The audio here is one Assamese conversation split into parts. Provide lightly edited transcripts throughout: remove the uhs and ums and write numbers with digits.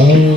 দেবী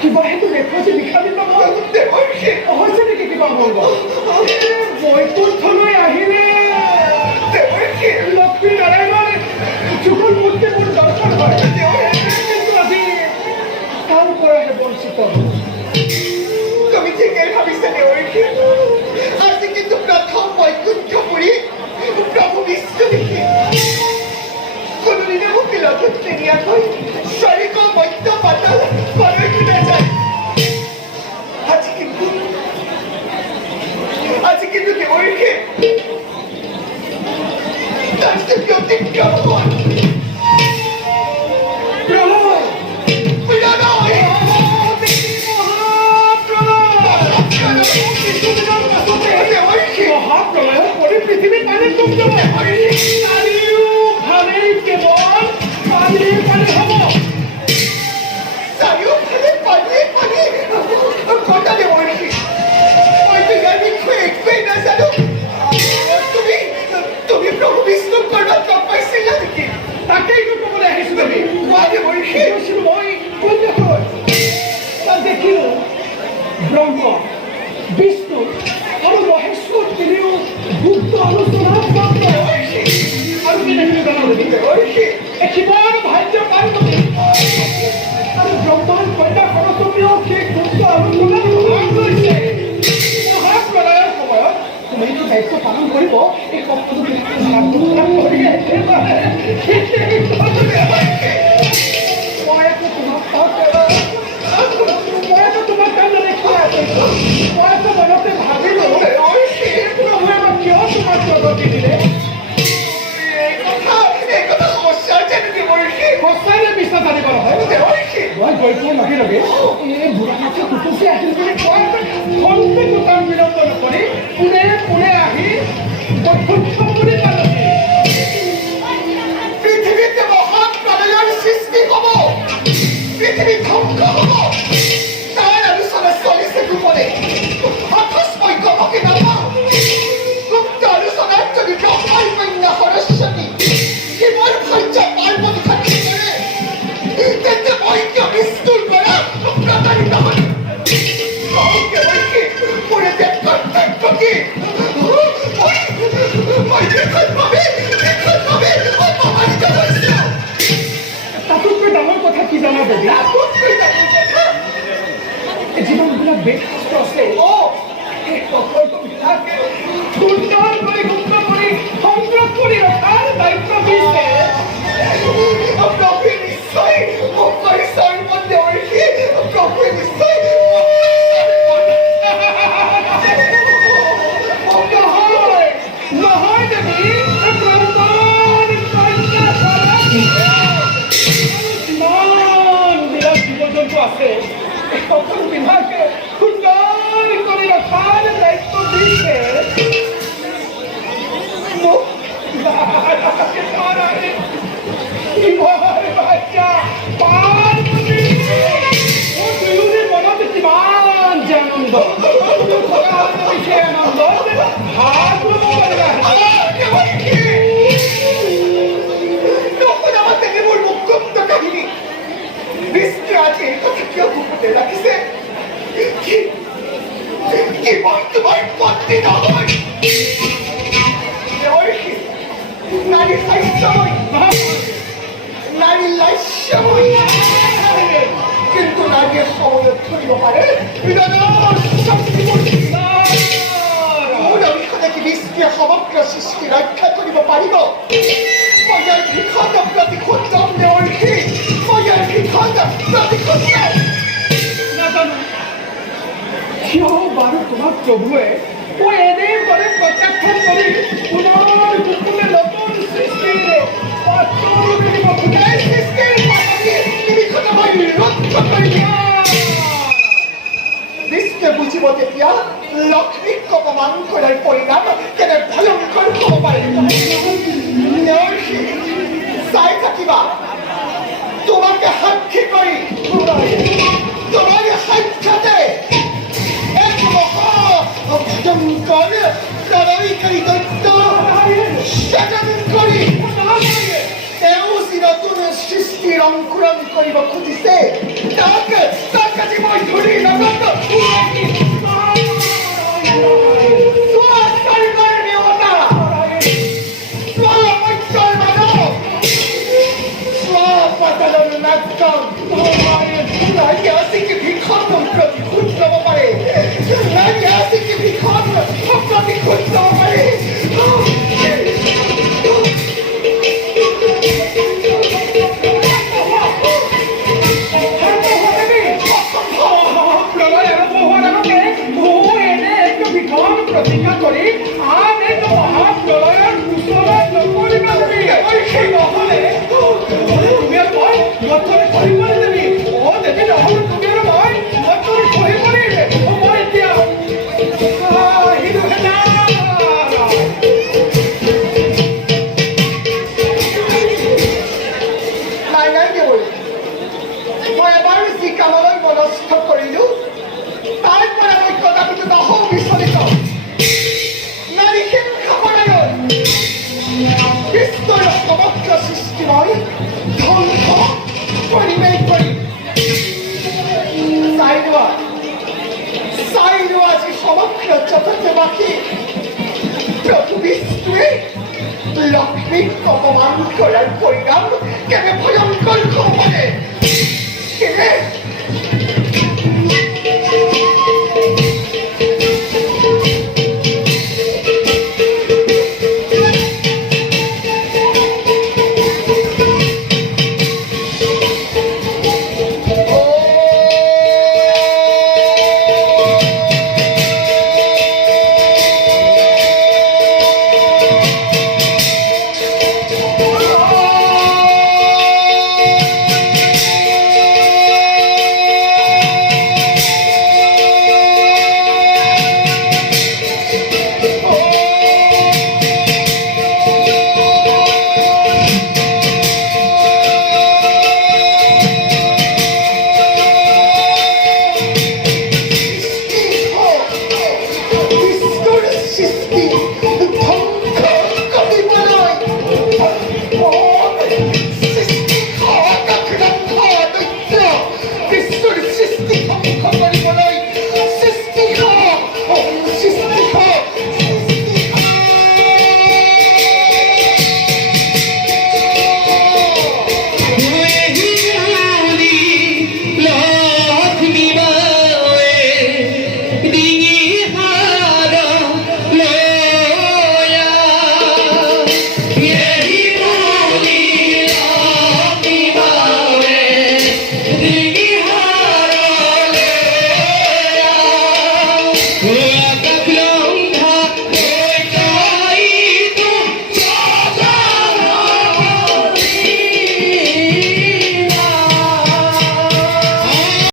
কিবা সেইটো দেখুৱাইছে লিখাবিল হৈছে নেকি কিবা হ'ব বৈকুণ্ঠলৈ আহিলে লক্ষ্মী নাৰায়ণৰ যুগল মূৰ্তি মোৰ দৰ্শন হয় কিন্তু আজি তাৰ পৰাহে বঞ্চিত তুমি ঠিকেই ভাবিছা দেৱৰ্ষী আজি কিন্তু প্ৰথম বৈকুণ্ঠপুৰী প্ৰভু বিষ্ণু দেখি কোনোদিনে মোক লগত নিদিয়াকৈ স্বৰ্গ মধ্য পাতাল কলৈকো নাযায় আজি কিন্তু দেৱৰ্ষী তাতকৈ ব্যতিক্ৰম হোৱা মহাপ্ৰলয়ৰ পৰি পৃথিৱী পানী ডুব যাব চাৰিওফালে কেৱল পানী পানী হ'ব চাৰিওফালে পানী পানী কথা দেৱৰ্ষী মইতো ইয়াৰ বিষয়ে একোৱেই নাজানো তুমি প্ৰভু বিষ্ণুক কৰবাত লগ পাইছিলা নেকি তাকেইতো ক'বলৈ আহিছো তুমি কোৱা দেৱৰ্ষী মই কোনডোখৰ তাত দেখিলো ব্ৰহ্ম বিষ্ণু আৰু মহেশ্বৰ তিনিও গুপ্ত আলোচনাত আৰু কি দেখিলো জানো কিমান ভাগ্য পাৰ্বতী আৰু ব্ৰহ্মাৰ কন্যা সৰস্বতীও সেই গুপ্ত আলোচনাত ভাগ লৈছে মহাপ্ৰলয়ৰ সময়ত তুমি এইটো দায়িত্ব পালন কৰিব এই কষ্টটো মই আকৌ তোমাক কামলৈ খোৱা মই আকৌ মনতে ভাবিলো প্ৰভুৱে আমাক কিয় তোমাক জগতি দিলে সঁচাই বিশ্বাস আনিব নহয় মই গৈ পোৱাৰ লগে লগে এই বুঢ়া মাছে কুটুচি আহিল বুলি কোৱাৰ ফলতে গোটান বিলম্ব নকৰি পোনে পোনে আহি বৈকুণ্ঠপুৰী পালোহি পৃথিৱীতে মহান প্ৰলয়ৰ সৃষ্টি হ'ব পৃথিৱী ধ্বংস হ'ব তাৰ আলোচনা চলিছে গোপনে অথচ মই গমকে নাপাওঁ গুপ্ত আলোচনাত যদি ব্ৰহ্মাৰ কন্যা সৰস্বতী শিৱৰ ভাৰ্যা পাৰ্বতী থাকি কৰে তেন্তে মই কিয় বিষ্ণুৰ পৰা প্ৰতাৰিত হ'ম মোৰ এতিয়া কৰ্তব্য কি মই বিশেষভাৱে অপমানিত হৈছোঁ তাতোতকৈ ডাঙৰ কথা কি জানা দেৱী যিমানবিলাক বেদ শাস্ত্ৰ আছে সেই সকলোবিলাকে সুন্দৰকৈ গুপ্ত কৰি সংগ্ৰহ কৰি ৰখাৰ দায়িত্ব দিছে প্ৰভুৱে নিশ্চয় মোক কৰিছৰ দেৱৰ্ষী প্ৰভুৱে নিশ্চয় নহয় দেৱী যিমান বিলাক জীৱ জন্তু আছে সকলোবিলাকে সুন্দৰ কৰি ৰখাৰ দায়িত্ব দিছে মনত কিমান যে আনন্দ সেই আনন্দ ভাগ ল'ব পাৰিবা মোৰ মুক্ত কাহিনী বিষ্ণু আজি এই কথা কিয় গোপনে ৰাখিছে কি মই তোমাৰ পত্নী নহয় নাৰী হাস্যময় নাৰী লাস্যময় কিন্তু নাৰীয়ে সময়ত ধৰিব পাৰে মোৰ অবিহনে কি বিষ্ণুৱে সমগ্ৰ সৃষ্টি ৰক্ষা কৰিব পাৰিব মই ইয়াৰ ভীষণ প্ৰতিশোধ ল'ম দেৱৰ্ষী মই ইয়াৰ ভীষণ প্ৰতিশোধ ল'ম নাজানো কিয় বাৰু তোমাক প্ৰভুৱে মই এনেদৰে প্ৰত্যাখ্যান কৰি পুনৰ গোপনে নতুন সৃষ্টিৰে বিষ্ণুৱে বুজিব তেতিয়া লক্ষ্মীক অপমান কৰাৰ পৰিণাম কেনে ভয়ংকৰ হ'ব পাৰে চাই থাকিবা তোমাকে সাক্ষী কৰি তোমাৰ সাক্ষাতে এক মহাভয়ংকৰ প্ৰণয়কাৰী দত্ত শাসন কৰি তেওঁ যি নতুন সৃষ্টিৰ অংকুৰণ কৰিব খুজিছে tak আজি মই ধৰি লগত চোৱা চাৰিবাৰ নেওতা চোৱা মত্যৰ মানৱ চোৱা পাতালৰ নাট্যম লাগে আছে কি ভিক্ষণ প্ৰতি খোজ ল'ব পাৰে লাগে আছে কি ভিক্ষণ প্ৰতি খোজ ল'ব পাৰে প্ৰতিজ্ঞা কৰি আন এক মহাপ্ৰলয়ৰ ওচৰত নপৰিবা তুমি সেই নহ'লে তুমি আৰু মই মতৰি সহি কৰি দিবি দেৱী নহ'লে তুমি আৰু মই মতৰি সহি কৰি মই এতিয়া নাই দেৱৰী মই এবাৰ যি কামলৈ মনস্থ কৰিলোঁ তাৰ পৰা মই কদাপিতো নহওঁ বিচলিত কৃষ্ণৰ সমগ্ৰ সৃষ্টি মই ধ্বংস পৰিৱেশ কৰি চাই লোৱা আজি সমগ্ৰ জগতবাসী প্ৰভু বিষ্ণুৱে লক্ষ্মীক অপমান কৰাৰ পৰিণাম কেনে ভয়ংকৰ হ'ব পাৰে